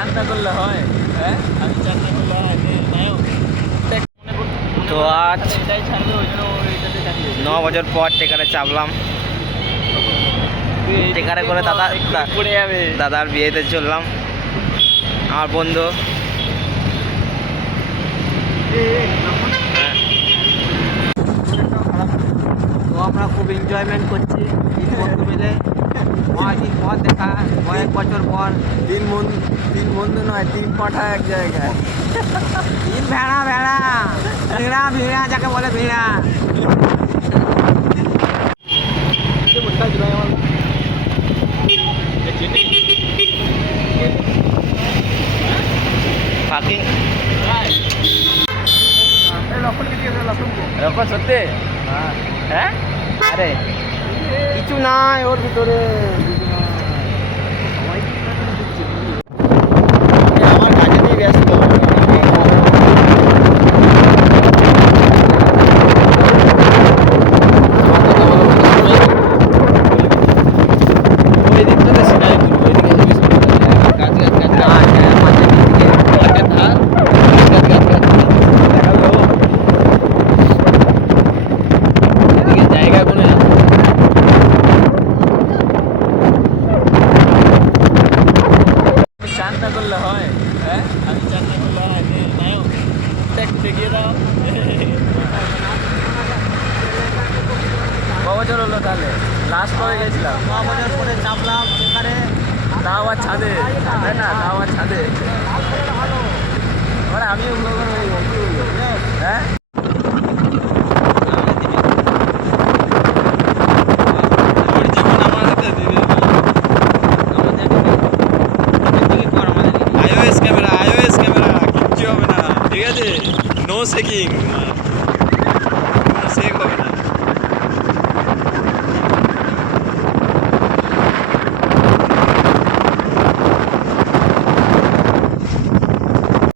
চানটা করলে হয়, হ্যাঁ আমি চানটা করলে হয় তো আজ এটাই ছাড়বে, ওই জন্য ওইটাতে চাকরি 9 বছর পর টেকারে চাপলাম। টেকারে করে পড়ে যাবে। দাদার বিয়েতে চললাম, আমার বন্ধু। তো আমরা খুব এনজয়মেন্ট করছি তিন বন্ধু মিলে। অনেকদিন পর দেখা, কয়েক বছর পর। তিন বন্ধু নয়, তিন পাঠা এক জায়গায়। তিন ভেড়া ভেড়া ভিড়া ভিড়া যাকে বলে ভিড়া। ফাঁকি লক্ষণ সত্যি? হ্যাঁ আরে কিছু নাই ওর ভিতরে। আমার কাজে নিয়ে ব্যস্ত। ওই দিক থেকে সেটাই করবো, ওই দিকে হেবি সুন্দর গাছ গাছ গাছ না, মাঝে দিকে গাছের ধার গাছ গাছ গাছ দেখাবে ও। এদিকে জায়গা কোনো চানটা করলে হয়, হ্যাঁ আমি চানটা করলে হয় নায়ক দেখিয়ে দাও। ক বছর হলো তাহলে লাস্ট করে গেছিলাম? 9 বছর পরে চাপলাম এখানে। তাও আর ছাদে, তাই না? তাও আর ছাদে। এবার আমিও হ্যাঁ iOS ক্যামেরা কিচ্ছু হবে না, ঠিক আছে? No shaking.